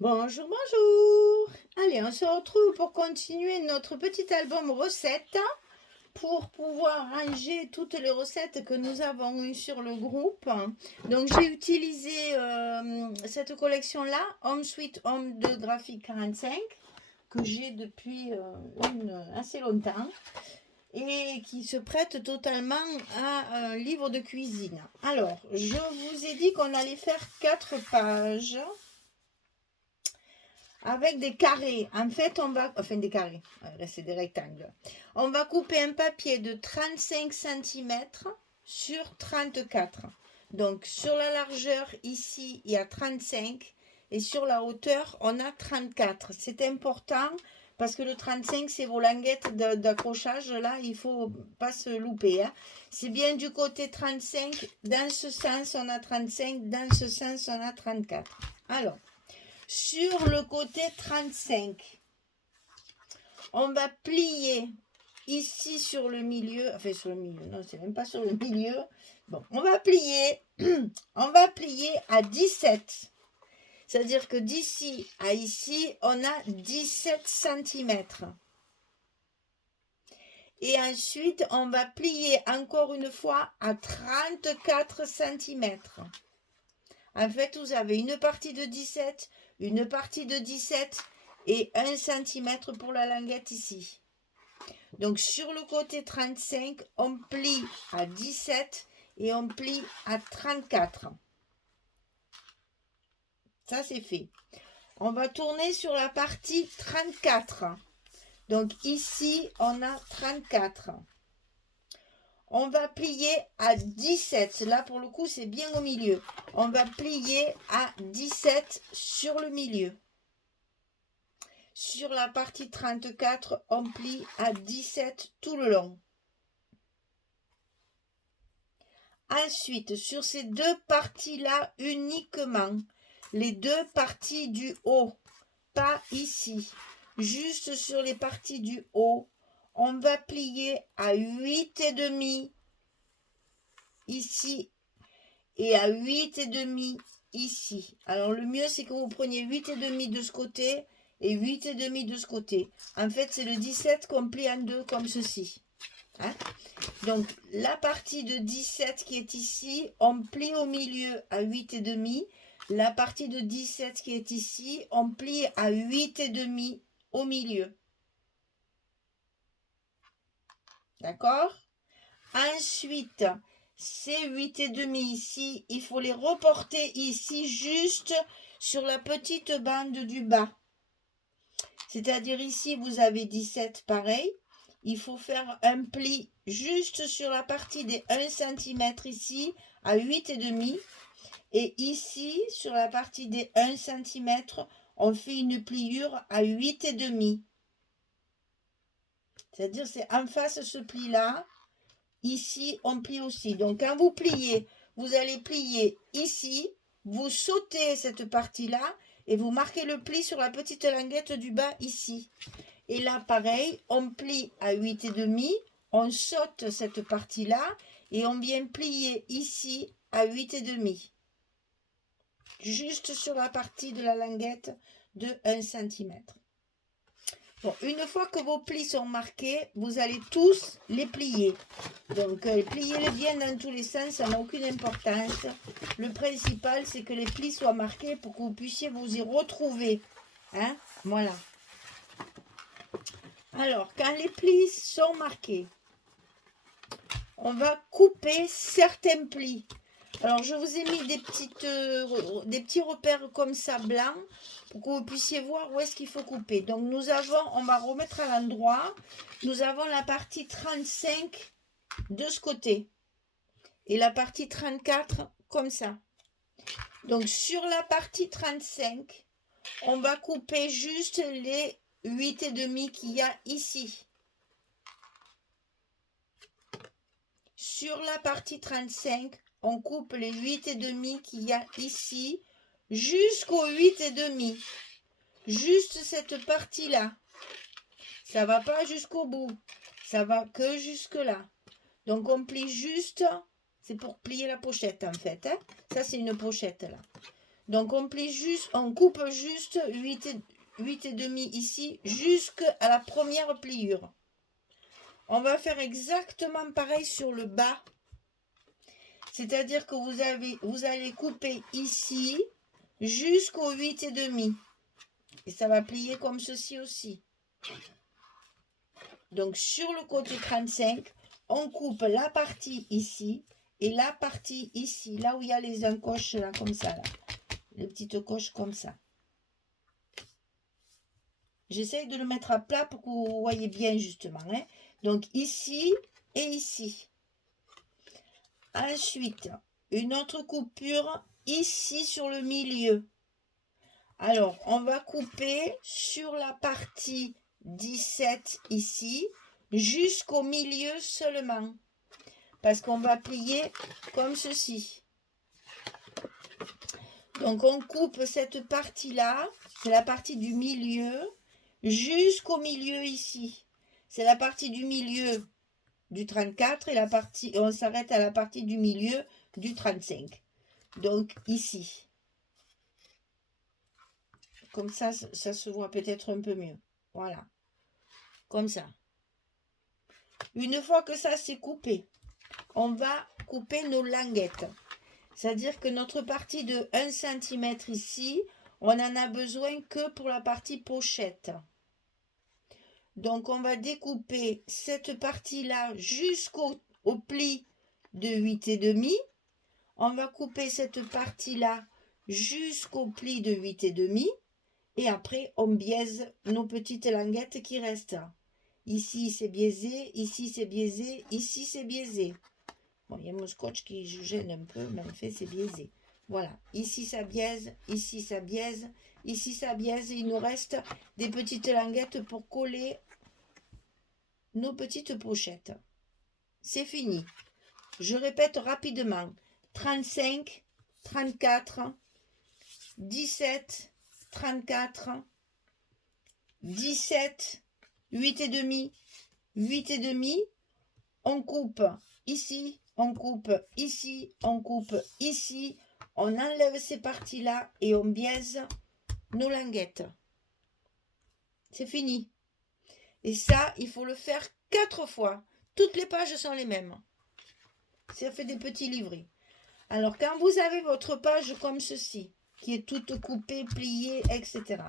Bonjour, bonjour. Allez, on se retrouve pour continuer notre petit album recettes pour pouvoir ranger toutes les recettes que nous avons eues sur le groupe. Donc, j'ai utilisé cette collection-là, Home Sweet Home de Graphique 45, que j'ai depuis assez longtemps et qui se prête totalement à un livre de cuisine. Alors, je vous ai dit qu'on allait faire 4 pages avec des carrés. En fait, enfin des carrés, là c'est des rectangles. On va couper un papier de 35 cm sur 34. Donc sur la largeur ici, il y a 35 et sur la hauteur, on a 34. C'est important parce que le 35, c'est vos languettes d'accrochage. Là, il ne faut pas se louper, hein. C'est bien du côté 35. Dans ce sens, on a 35. Dans ce sens, on a 34. Alors, sur le côté 35, on va plier ici sur le milieu, enfin sur le milieu, non, c'est même pas sur le milieu. Bon, on va plier à 17. C'est-à-dire que d'ici à ici, on a 17 cm. Et ensuite, on va plier encore une fois à 34 cm. En fait, vous avez une partie de 17, une partie de 17 et 1 cm pour la languette ici. Donc sur le côté 35, on plie à 17 et on plie à 34. Ça, c'est fait. On va tourner sur la partie 34. Donc ici, on a 34. On va plier à 17. Là, pour le coup, c'est bien au milieu. On va plier à 17 sur le milieu. Sur la partie 34, on plie à 17 tout le long. Ensuite, sur ces deux parties-là uniquement, les deux parties du haut, pas ici, juste sur les parties du haut, on va plier à 8,5 ici et à 8,5 ici. Alors le mieux, c'est que vous preniez 8,5 de ce côté et 8,5 de ce côté. En fait, c'est le 17 qu'on plie en deux comme ceci. Hein? Donc la partie de 17 qui est ici, on plie au milieu à 8,5. La partie de 17 qui est ici, on plie à 8,5 au milieu. D'accord? Ensuite, ces 8,5 ici, il faut les reporter ici juste sur la petite bande du bas. C'est-à-dire ici, vous avez 17 pareil. Il faut faire un pli juste sur la partie des 1 cm ici à 8,5. Et ici, sur la partie des 1 cm, on fait une pliure à 8,5. C'est-à-dire c'est en face ce pli-là. Ici, on plie aussi. Donc, quand vous pliez, vous allez plier ici, vous sautez cette partie-là et vous marquez le pli sur la petite languette du bas ici. Et là, pareil, on plie à 8,5, on saute cette partie-là et on vient plier ici à 8,5. Juste sur la partie de la languette de 1 cm. Bon, une fois que vos plis sont marqués, vous allez tous les plier. Donc, pliez-les bien dans tous les sens, ça n'a aucune importance. Le principal, c'est que les plis soient marqués pour que vous puissiez vous y retrouver. Hein? Voilà. Alors, quand les plis sont marqués, on va couper certains plis. Alors, je vous ai mis des petits repères comme ça blancs pour que vous puissiez voir où est-ce qu'il faut couper. Donc, on va remettre à l'endroit. Nous avons la partie 35 de ce côté et la partie 34 comme ça. Donc, sur la partie 35, on va couper juste les 8,5 qu'il y a ici. Sur la partie 35, on coupe les 8,5 qu'il y a ici jusqu'au 8,5. Juste cette partie-là. Ça va pas jusqu'au bout. Ça va que jusque là. Donc on plie juste. C'est pour plier la pochette en fait. Hein. Ça c'est une pochette là. Donc on plie juste, on coupe juste 8 et demi ici jusqu'à la première pliure. On va faire exactement pareil sur le bas. C'est-à-dire que vous allez couper ici jusqu'au 8 et demi. Et ça va plier comme ceci aussi. Donc sur le côté 35, on coupe la partie ici et la partie ici, là où il y a les encoches là, comme ça, là. Les petites coches comme ça. J'essaye de le mettre à plat pour que vous voyez bien justement. Hein. Donc ici et ici. Ensuite, une autre coupure ici sur le milieu. Alors, on va couper sur la partie 17 ici, jusqu'au milieu seulement. Parce qu'on va plier comme ceci. Donc, on coupe cette partie-là, c'est la partie du milieu, jusqu'au milieu ici. C'est la partie du milieu du 34 et la partie, on s'arrête à la partie du milieu du 35. Donc, ici. Comme ça se voit peut-être un peu mieux. Voilà. Comme ça. Une fois que ça c'est coupé, on va couper nos languettes. C'est-à-dire que notre partie de 1 cm ici, on n'en a besoin que pour la partie pochette. Donc, on va découper cette partie-là jusqu'au pli de 8 et demi. On va couper cette partie-là jusqu'au pli de 8 et demi. Et après, on biaise nos petites languettes qui restent. Ici, c'est biaisé. Ici, c'est biaisé. Ici, c'est biaisé. Bon, il y a mon scotch qui gêne un peu, mais en fait, c'est biaisé. Voilà. Ici, ça biaise. Ici, ça biaise. Ici, ça biaise. Et il nous reste des petites languettes pour coller nos petites pochettes. C'est fini. Je répète rapidement. 35, 34, 17, 34, 17, 8 et demi, 8 et demi. On coupe ici, on coupe ici, on coupe ici. On enlève ces parties-là et on biaise nos languettes. C'est fini. Et ça, il faut le faire 4 fois. Toutes les pages sont les mêmes. Ça fait des petits livrets. Alors, quand vous avez votre page comme ceci, qui est toute coupée, pliée, etc.,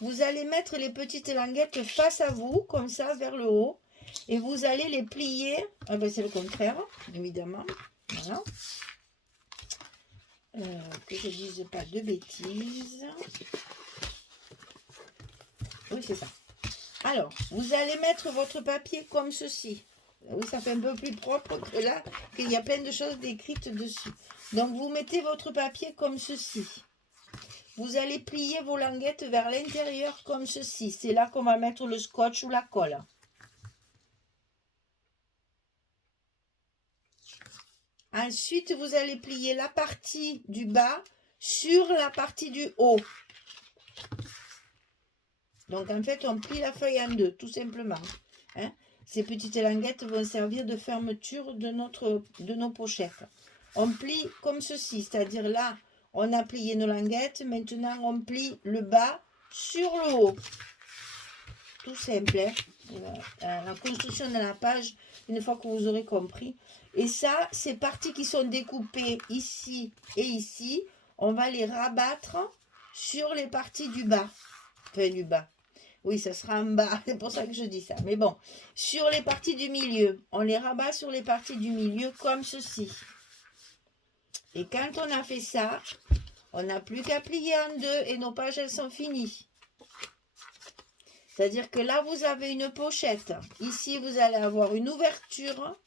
vous allez mettre les petites languettes face à vous, comme ça, vers le haut, et vous allez les plier. Ah ben, c'est le contraire, évidemment. Voilà. Que je ne dise pas de bêtises. Oui, c'est ça. Alors, vous allez mettre votre papier comme ceci. Oui, ça fait un peu plus propre que là, qu'il y a plein de choses décrites dessus. Donc, vous mettez votre papier comme ceci. Vous allez plier vos languettes vers l'intérieur comme ceci. C'est là qu'on va mettre le scotch ou la colle. Ensuite, vous allez plier la partie du bas sur la partie du haut. Donc, en fait, on plie la feuille en deux, tout simplement. Hein? Ces petites languettes vont servir de fermeture de nos pochettes. On plie comme ceci, c'est-à-dire là, on a plié nos languettes. Maintenant, on plie le bas sur le haut. Tout simple. Hein? La construction de la page, une fois que vous aurez compris. Et ça, ces parties qui sont découpées ici et ici, on va les rabattre sur les parties du bas. Enfin, du bas. Oui, ça sera en bas, c'est pour ça que je dis ça. Mais bon, sur les parties du milieu, on les rabat sur les parties du milieu comme ceci. Et quand on a fait ça, on n'a plus qu'à plier en deux et nos pages, elles sont finies. C'est-à-dire que là, vous avez une pochette. Ici, vous allez avoir une ouverture.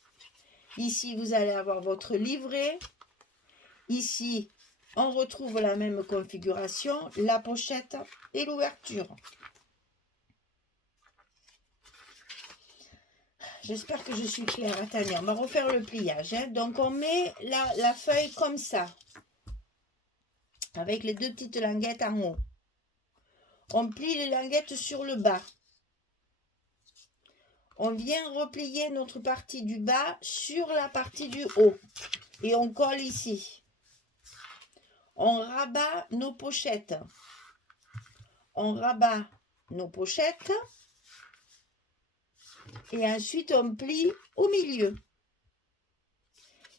Ici, vous allez avoir votre livret. Ici, on retrouve la même configuration, la pochette et l'ouverture. J'espère que je suis claire. Attendez, on va refaire le pliage. Hein. Donc, on met la feuille comme ça. Avec les deux petites languettes en haut. On plie les languettes sur le bas. On vient replier notre partie du bas sur la partie du haut. Et on colle ici. On rabat nos pochettes. On rabat nos pochettes. Et ensuite, on plie au milieu.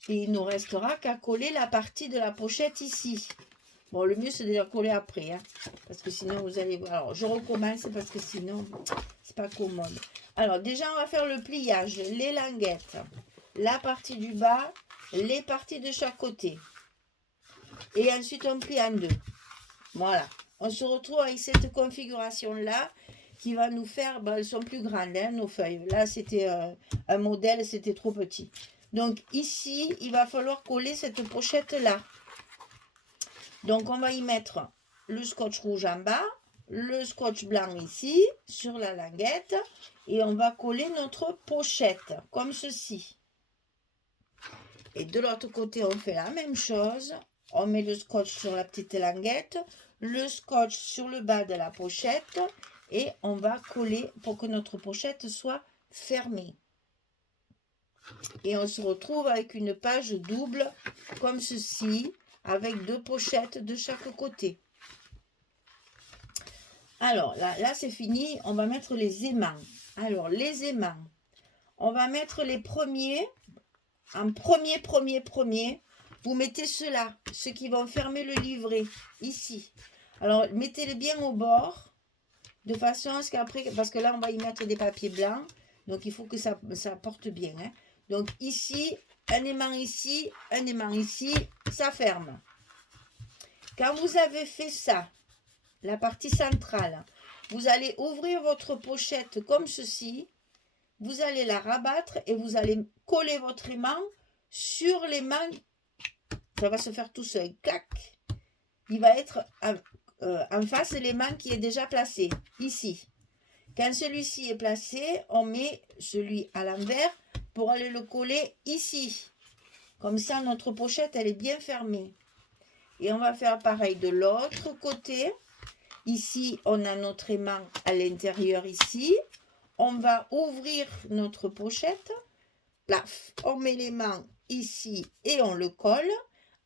Et il ne nous restera qu'à coller la partie de la pochette ici. Bon, le mieux, c'est de la coller après. Hein, parce que sinon, vous allez voir. Alors, je recommence parce que sinon, c'est pas commode. Alors, déjà, on va faire le pliage. Les languettes. La partie du bas. Les parties de chaque côté. Et ensuite, on plie en deux. Voilà. On se retrouve avec cette configuration-là qui va nous faire... Ben, elles sont plus grandes, hein, nos feuilles. Là, c'était un modèle, c'était trop petit. Donc, ici, il va falloir coller cette pochette-là. Donc, on va y mettre le scotch rouge en bas, le scotch blanc ici, sur la languette. Et on va coller notre pochette, comme ceci. Et de l'autre côté, on fait la même chose. On met le scotch sur la petite languette, le scotch sur le bas de la pochette. Et on va coller pour que notre pochette soit fermée. Et on se retrouve avec une page double, comme ceci, avec deux pochettes de chaque côté. Alors, là c'est fini. On va mettre les aimants. Alors, les aimants. On va mettre les premiers. En premier. Vous mettez ceux-là. Ceux qui vont fermer le livret. Ici. Alors, mettez-les bien au bord. De façon à ce qu'après... Parce que là, on va y mettre des papiers blancs. Donc, il faut que ça porte bien. Hein. Donc, ici, un aimant ici, ça ferme. Quand vous avez fait ça, la partie centrale, vous allez ouvrir votre pochette comme ceci, vous allez la rabattre et vous allez coller votre aimant sur l'aimant. Ça va se faire tout seul. Clac. Il va être en face de l'aimant qui est déjà placé, ici. Quand celui-ci est placé, on met celui à l'envers pour aller le coller ici. Comme ça, notre pochette, elle est bien fermée. Et on va faire pareil de l'autre côté. Ici, on a notre aimant à l'intérieur ici. On va ouvrir notre pochette. Plaf, on met l'aimant ici et on le colle.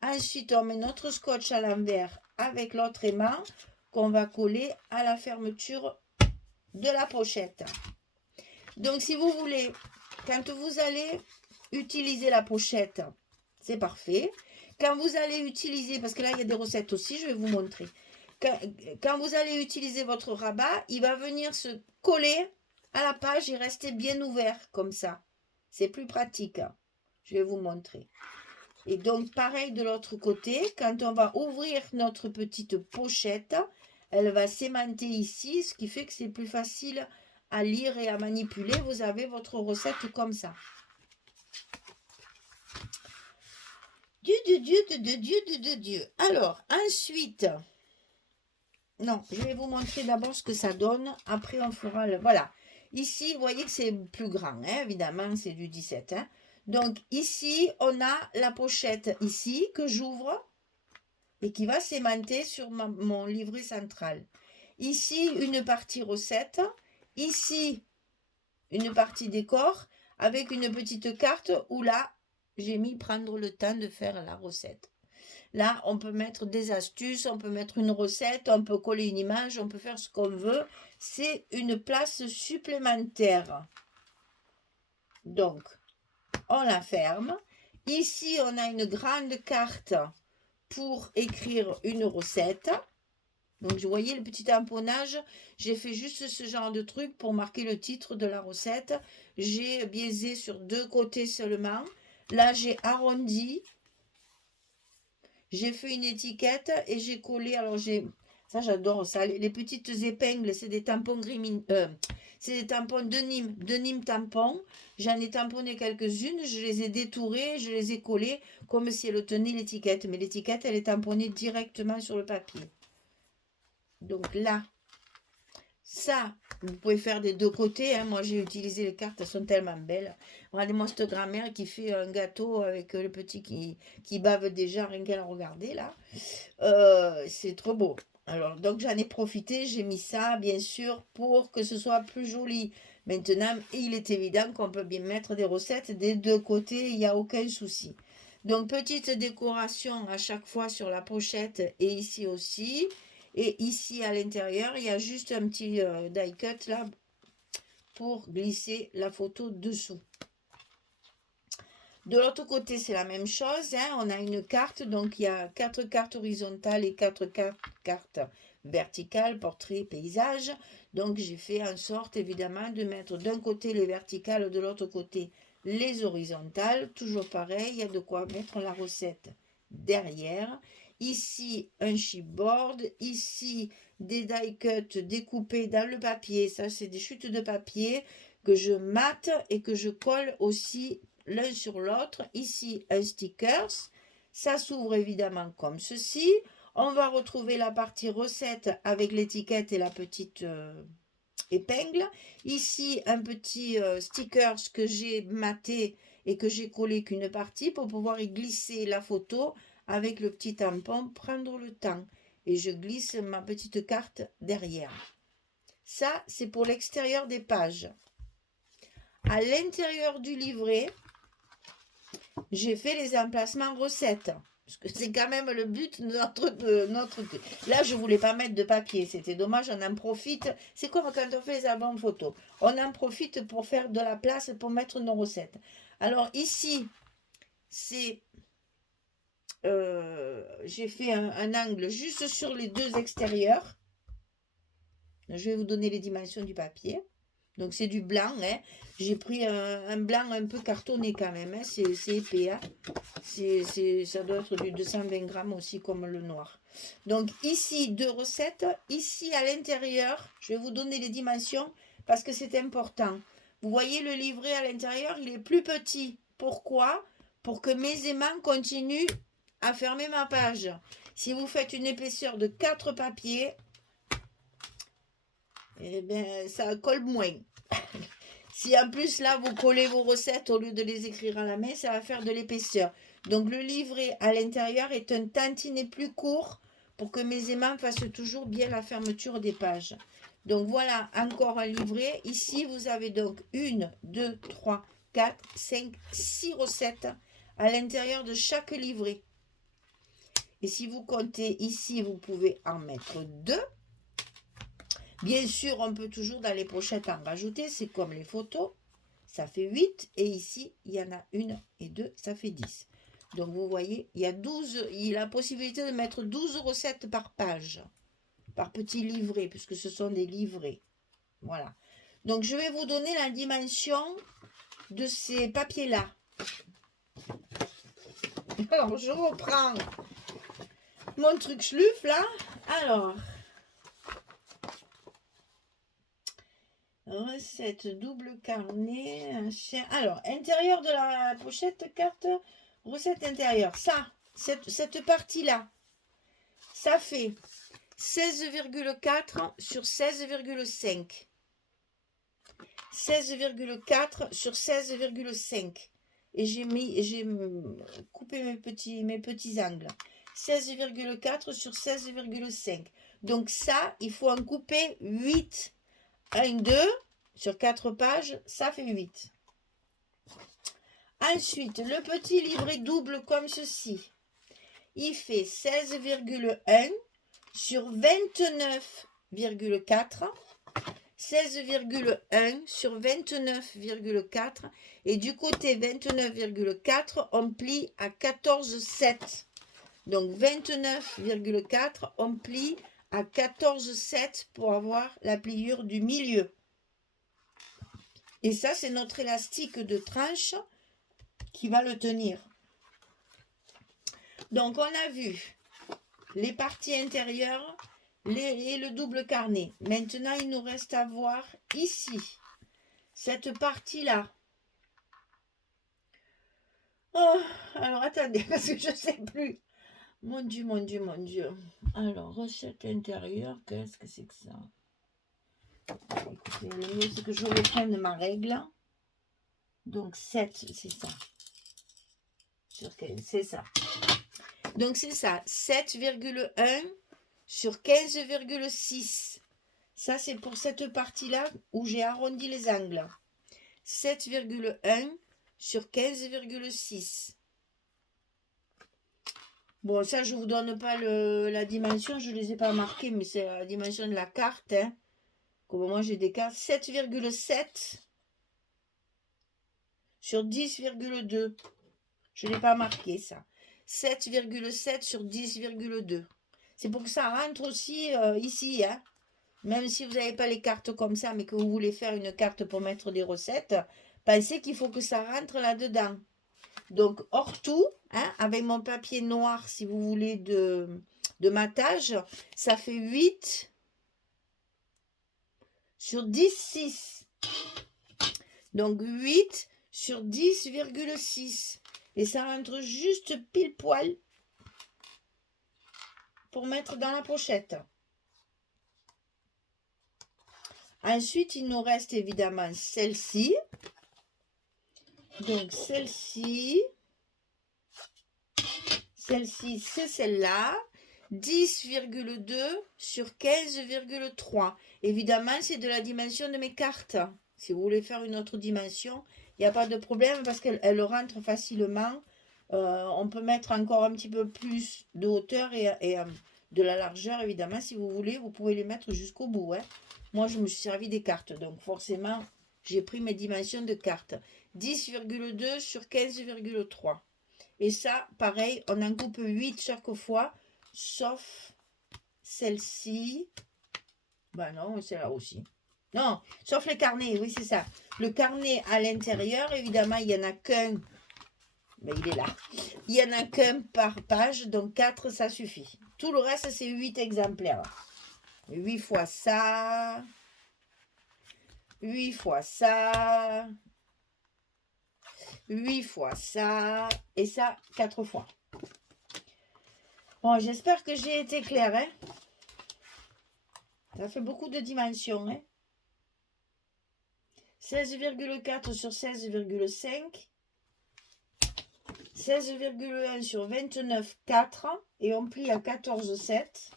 Ensuite, on met notre scotch à l'envers avec l'autre aimant qu'on va coller à la fermeture de la pochette. Donc, si vous voulez, quand vous allez utiliser la pochette, c'est parfait. Quand vous allez utiliser, parce que là, il y a des recettes aussi, je vais vous montrer. Quand vous allez utiliser votre rabat, il va venir se coller à la page et rester bien ouvert, comme ça. C'est plus pratique. Je vais vous montrer. Et donc, pareil de l'autre côté, quand on va ouvrir notre petite pochette, elle va s'aimanter ici, ce qui fait que c'est plus facile à lire et à manipuler. Vous avez votre recette comme ça. Dieu. Alors, ensuite, non, je vais vous montrer d'abord ce que ça donne. Après, on fera le... Voilà. Ici, vous voyez que c'est plus grand, hein, évidemment, c'est du 17. Hein. Donc, ici, on a la pochette ici que j'ouvre et qui va s'aimanter sur mon livret central. Ici, une partie recette. Ici, une partie décor avec une petite carte où là, j'ai mis prendre le temps de faire la recette. Là, on peut mettre des astuces, on peut mettre une recette, on peut coller une image, on peut faire ce qu'on veut. C'est une place supplémentaire. Donc, on la ferme. Ici, on a une grande carte pour écrire une recette. Donc, vous voyez le petit tamponnage. J'ai fait juste ce genre de truc pour marquer le titre de la recette. J'ai biaisé sur deux côtés seulement. Là, j'ai arrondi. J'ai fait une étiquette et j'ai collé. Alors, ça, j'adore ça. Les petites épingles, c'est des tampons c'est des tampons de Nîmes tampons. J'en ai tamponné quelques-unes. Je les ai détourées. Je les ai collées comme si elles tenaient l'étiquette. Mais l'étiquette, elle est tamponnée directement sur le papier. Donc là, ça, vous pouvez faire des deux côtés. Hein. Moi, j'ai utilisé les cartes, elles sont tellement belles. Regardez-moi cette grand-mère qui fait un gâteau avec le petit qui bave déjà, rien qu'à le regarder là. C'est trop beau. Alors, donc j'en ai profité, j'ai mis ça, bien sûr, pour que ce soit plus joli. Maintenant, il est évident qu'on peut bien mettre des recettes des deux côtés, il n'y a aucun souci. Donc, petite décoration à chaque fois sur la pochette et ici aussi. Et ici, à l'intérieur, il y a juste un petit die cut là pour glisser la photo dessous. De l'autre côté, c'est la même chose. Hein. On a une carte, donc il y a 4 cartes horizontales et 4 cartes verticales, portrait, paysage. Donc, j'ai fait en sorte, évidemment, de mettre d'un côté les verticales, de l'autre côté les horizontales. Toujours pareil, il y a de quoi mettre la recette derrière. Ici, un chipboard. Ici, des die cuts découpés dans le papier. Ça, c'est des chutes de papier que je mate et que je colle aussi l'un sur l'autre. Ici, un stickers. Ça s'ouvre évidemment comme ceci. On va retrouver la partie recette avec l'étiquette et la petite épingle. Ici, un petit stickers que j'ai maté et que j'ai collé qu'une partie pour pouvoir y glisser la photo avec le petit tampon, prendre le temps. Et je glisse ma petite carte derrière. Ça, c'est pour l'extérieur des pages. À l'intérieur du livret, j'ai fait les emplacements recettes. Parce que c'est quand même le but de notre... Là, je ne voulais pas mettre de papier. C'était dommage, on en profite. C'est comme quand on fait les albums photos. On en profite pour faire de la place pour mettre nos recettes. Alors ici, c'est... j'ai fait un angle juste sur les deux extérieurs. Je vais vous donner les dimensions du papier. Donc c'est du blanc, hein. J'ai pris un blanc un peu cartonné quand même, hein. C'est épais, hein. Ça doit être du 220 grammes aussi comme le noir. Donc ici, 2 recettes. Ici à l'intérieur, je vais vous donner les dimensions parce que c'est important. Vous voyez le livret à l'intérieur, il est plus petit. Pourquoi? Pour que mes aimants continuent à fermer ma page. Si vous faites une épaisseur de 4 papiers, eh bien, ça colle moins. Si en plus là vous collez vos recettes au lieu de les écrire à la main, ça va faire de l'épaisseur. Donc le livret à l'intérieur est un tantinet plus court pour que mes aimants fassent toujours bien la fermeture des pages. Donc voilà encore un livret. Ici vous avez donc 1, 2, 3, 4, 5, 6 recettes à l'intérieur de chaque livret. Et si vous comptez ici, vous pouvez en mettre 2. Bien sûr, on peut toujours dans les pochettes en rajouter, c'est comme les photos, ça fait 8, et ici, il y en a 1 et 2, ça fait 10. Donc vous voyez, il y a 12, il a la possibilité de mettre 12 recettes par page, par petit livret, puisque ce sont des livrets. Voilà. Donc je vais vous donner la dimension de ces papiers-là. Alors, je reprends mon truc schluf là. Alors... recette double carnet, un chien. Alors, intérieur de la pochette, carte, recette intérieure. Ça, cette partie-là, ça fait 16,4 sur 16,5. 16,4 sur 16,5. Et j'ai coupé mes petits angles. 16,4 sur 16,5. Donc ça, il faut en couper 8. 1, 2, sur 4 pages, ça fait 8. Ensuite, le petit livret double comme ceci, il fait 16,1 sur 29,4. 16,1 sur 29,4. Et du côté 29,4, on plie à 14,7. Donc 29,4, on plie à 14,7 pour avoir la pliure du milieu. Et ça, c'est notre élastique de tranche qui va le tenir. Donc, on a vu les parties intérieures et le double carnet. Maintenant, il nous reste à voir ici, cette partie-là. Oh, alors, attendez, parce que je ne sais plus. Mon Dieu, mon Dieu, mon Dieu. Alors, recette intérieure, qu'est-ce que c'est que ça? Écoutez, le mieux, c'est que je reprenne ma règle. Donc, 7, c'est ça. C'est ça. Donc, c'est ça. 7,1 sur 15,6. Ça, c'est pour cette partie-là où j'ai arrondi les angles. 7,1 sur 15,6. Bon, ça, je vous donne pas la dimension, je les ai pas marquées, mais c'est la dimension de la carte. Hein. Comme moi, j'ai des cartes 7,7 sur 10,2. Je ne l'ai pas marqué, ça. 7,7 sur 10,2. C'est pour que ça rentre aussi ici. Hein. Même si vous n'avez pas les cartes comme ça, mais que vous voulez faire une carte pour mettre des recettes, pensez qu'il faut que ça rentre là-dedans. Donc, hors tout, hein, avec mon papier noir, si vous voulez, de matage, ça fait 8 sur 10,6. Donc, 8 sur 10,6. Et ça rentre juste pile poil pour mettre dans la pochette. Ensuite, il nous reste évidemment celle-ci. Donc, celle-ci, c'est celle-là. 10,2 sur 15,3. Évidemment, c'est de la dimension de mes cartes. Si vous voulez faire une autre dimension, il n'y a pas de problème parce qu'elle rentre facilement. On peut mettre encore un petit peu plus de hauteur et de la largeur, évidemment. Si vous voulez, vous pouvez les mettre jusqu'au bout. Hein. Moi, je me suis servi des cartes. Donc, forcément, j'ai pris mes dimensions de cartes. 10,2 sur 15,3. Et ça, pareil, on en coupe 8 chaque fois, sauf celle-ci. Ben non, celle-là aussi. Non, sauf le carnet, oui, c'est ça. Le carnet à l'intérieur, évidemment, il n'y en a qu'un. Ben, il est là. Il n'y en a qu'un par page, donc 4, ça suffit. Tout le reste, c'est 8 exemplaires. 8 fois ça. 8 fois ça. 8 fois ça. Et ça, 4 fois. Bon, j'espère que j'ai été claire. Hein. Ça fait beaucoup de dimensions. Hein. 16,4 sur 16,5. 16,1 sur 29,4. Et on plie à 14,7.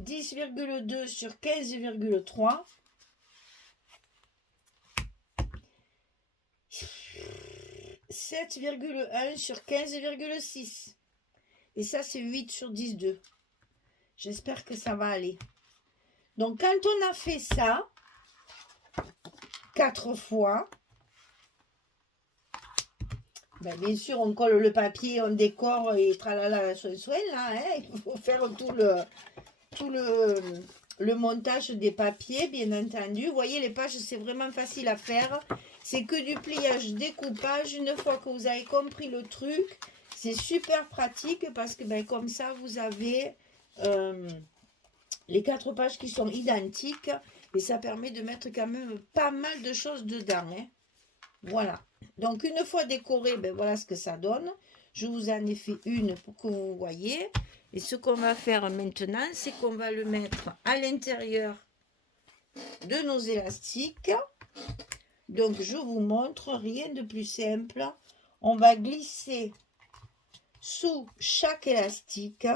10,2 sur 15,3. 7,1 sur 15,6. Et ça, c'est 8 sur 10,2. J'espère que ça va aller. Donc, quand on a fait ça, 4 fois, ben, bien sûr, on colle le papier, on décore et tralala, soin, là, hein, il faut faire tout le montage des papiers, bien entendu. Vous voyez, les pages, c'est vraiment facile à faire. C'est que du pliage, découpage. Une fois que vous avez compris le truc, c'est super pratique parce que ben, comme ça, vous avez les 4 pages qui sont identiques et ça permet de mettre quand même pas mal de choses dedans. Hein. Voilà. Donc, une fois décoré, ben, voilà ce que ça donne. Je vous en ai fait une pour que vous voyez. Et ce qu'on va faire maintenant, c'est qu'on va le mettre à l'intérieur de nos élastiques. Donc, je vous montre, rien de plus simple. On va glisser sous chaque élastique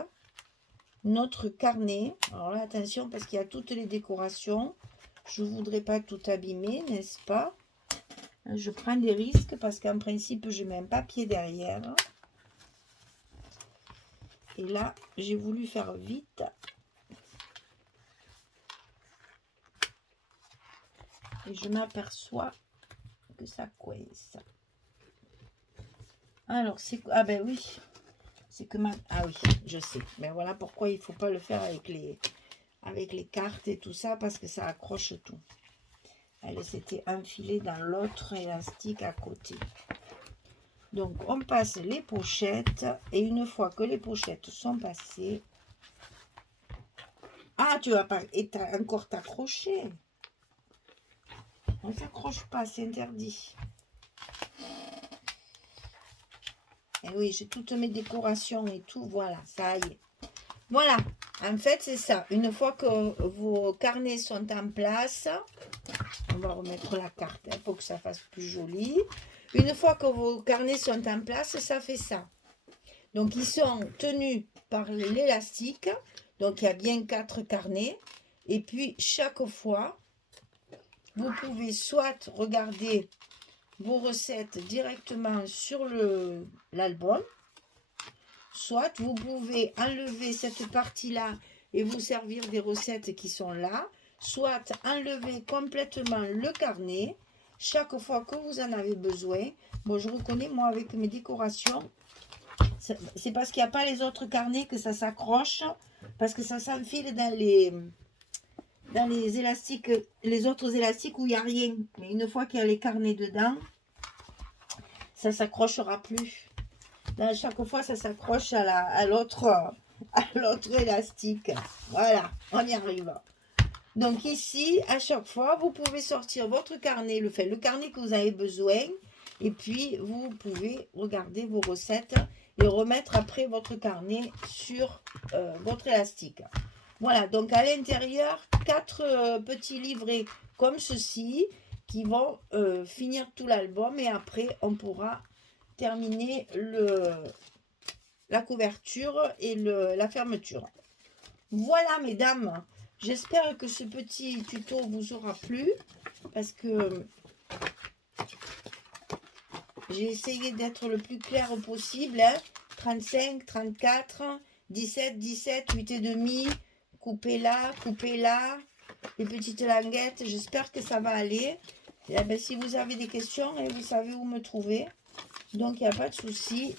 notre carnet. Alors là, attention, parce qu'il y a toutes les décorations. Je ne voudrais pas tout abîmer, n'est-ce pas? Je prends des risques parce qu'en principe, je mets un papier derrière. Et là, j'ai voulu faire vite. Et je m'aperçois que ça coince. Alors, c'est... Ah ben oui. C'est que ma... Ah oui, je sais. Mais voilà pourquoi il ne faut pas le faire avec les cartes et tout ça. Parce que ça accroche tout. Elle s'était enfilée dans l'autre élastique à côté. Donc, on passe les pochettes. Et une fois que les pochettes sont passées... Ah, tu vas pas encore t'accrocher. On ne s'accroche pas, c'est interdit. Et oui, j'ai toutes mes décorations et tout. Voilà, ça y est. Voilà, en fait, c'est ça. Une fois que vos carnets sont en place, on va remettre la carte hein, pour que ça fasse plus joli. Une fois que vos carnets sont en place, ça fait ça. Donc, ils sont tenus par l'élastique. Donc, il y a bien 4 carnets. Et puis, chaque fois, vous pouvez soit regarder vos recettes directement sur l'album, soit vous pouvez enlever cette partie-là et vous servir des recettes qui sont là, soit enlever complètement le carnet chaque fois que vous en avez besoin. Bon, je reconnais, moi, avec mes décorations, c'est parce qu'il n'y a pas les autres carnets que ça s'accroche, parce que ça s'enfile dans les élastiques, les autres élastiques où il n'y a rien. Mais une fois qu'il y a les carnets dedans, ça ne s'accrochera plus. Dans chaque fois, ça s'accroche à l'autre élastique. Voilà, on y arrive. Donc ici, à chaque fois, vous pouvez sortir votre carnet, le carnet que vous avez besoin, et puis vous pouvez regarder vos recettes et remettre après votre carnet sur votre élastique. Voilà, donc à l'intérieur, 4 petits livrets comme ceci qui vont finir tout l'album et après on pourra terminer la couverture et la fermeture. Voilà mesdames, j'espère que ce petit tuto vous aura plu parce que j'ai essayé d'être le plus clair possible. 35, 34, 17, 17, 8 et demi. Coupez là, les petites languettes. J'espère que ça va aller. Et bien, si vous avez des questions, vous savez où me trouver. Donc, il n'y a pas de souci.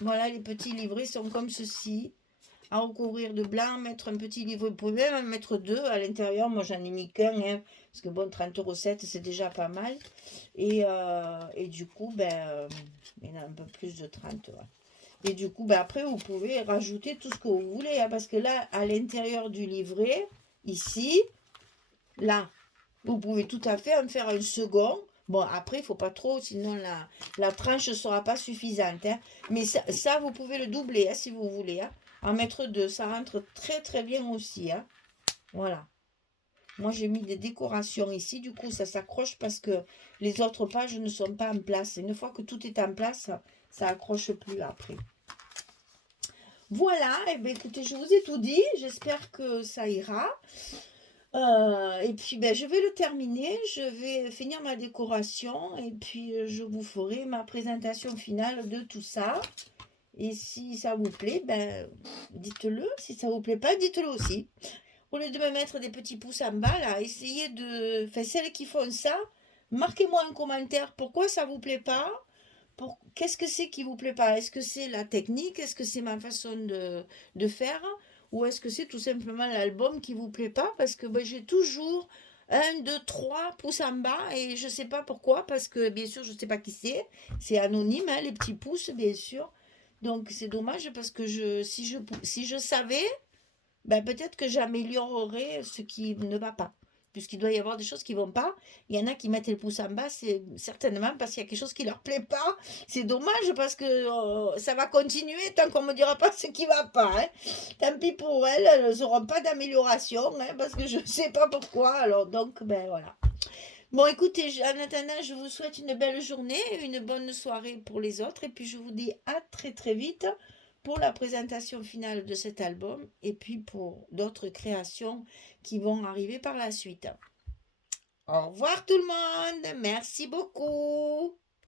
Voilà, les petits livrets sont comme ceci. À recouvrir de blanc, mettre un petit livret. Vous pouvez même en mettre 2 à l'intérieur. Moi, j'en ai mis qu'un. Parce que bon, 30 recettes, c'est déjà pas mal. Et du coup, ben, il y en a un peu plus de 30. Ouais. Et du coup, ben après, vous pouvez rajouter tout ce que vous voulez. Parce que là, à l'intérieur du livret, ici, là, vous pouvez tout à fait en faire un second. Bon, après, il ne faut pas trop, sinon la tranche ne sera pas suffisante. Mais ça, vous pouvez le doubler si vous voulez. En mettre 2, ça rentre très très bien aussi. Voilà. Moi, j'ai mis des décorations ici. Du coup, ça s'accroche parce que les autres pages ne sont pas en place. Une fois que tout est en place, ça accroche plus après. Voilà, et bien écoutez, je vous ai tout dit, j'espère que ça ira. Et puis ben, je vais le terminer, je vais finir ma décoration et puis je vous ferai ma présentation finale de tout ça. Et si ça vous plaît, ben, dites-le. Si ça vous plaît pas, dites-le aussi. Au lieu de me mettre des petits pouces en bas, là, essayez de... Enfin, celles qui font ça, marquez-moi un commentaire pourquoi ça vous plaît pas. Qu'est-ce que c'est qui vous plaît pas? Est-ce que c'est la technique? Est-ce que c'est ma façon de faire? Ou est-ce que c'est tout simplement l'album qui vous plaît pas? Parce que ben, j'ai toujours 1, 2, 3 pouces en bas et je sais pas pourquoi. Parce que bien sûr, je sais pas qui c'est. C'est anonyme, les petits pouces, bien sûr. Donc c'est dommage parce que si je savais, ben, peut-être que j'améliorerais ce qui ne va pas. Puisqu'il doit y avoir des choses qui ne vont pas. Il y en a qui mettent le pouce en bas, c'est certainement parce qu'il y a quelque chose qui ne leur plaît pas. C'est dommage parce que ça va continuer tant qu'on ne me dira pas ce qui ne va pas. Tant pis pour elles, elles n'auront pas d'amélioration parce que je ne sais pas pourquoi. Alors donc, ben voilà. Bon, écoutez, en attendant, je vous souhaite une belle journée, une bonne soirée pour les autres. Et puis, je vous dis à très très vite pour la présentation finale de cet album et puis pour d'autres créations qui vont arriver par la suite. Au revoir tout le monde, merci beaucoup.